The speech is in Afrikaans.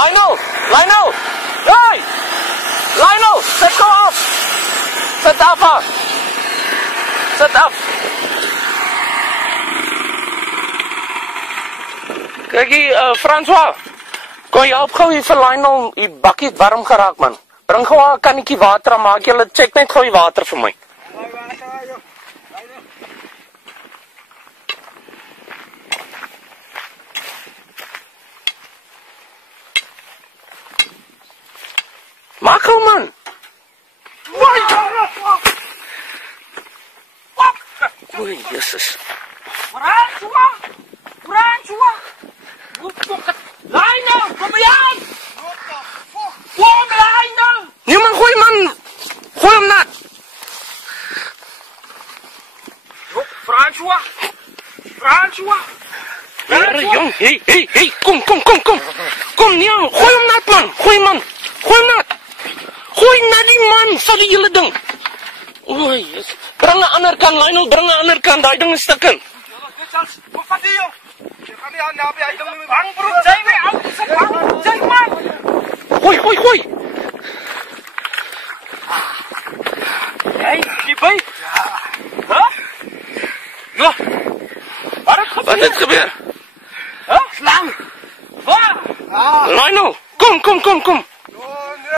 Lionel! Lionel! Hey! Lionel! Sit gou af! Sit af! Sit af! Kijk hier, François. Kon jy help gou hier vir Lionel die bakkie warm geraak, man? Bring gou 'n kannetjie water en maak julle check net gou die water vir my. Maak gou, man. Oei, Jesus. François! Lionel, kom hier aan! Kom, Lionel! Nee, man, gooi, man. Gooi hom nat. François! Here, jong. Hey, kom. Kom, nee, gooi hom nat, man. Gooi hom nat. Gooi nat die man, vat die hele ding. Oei, Jesus. Bring 'n ander kant, Lionel, bring 'n ander kant. Daai ding is stukken. Kom vat die joh! Je gaat niet aan de happy item met bang broek. Zijn we oud? Zeg maar! Gooi. Jij, die bij? Huh? Ja. Wat het gebeur? Huh? Slang! Waar? Lionel, kom.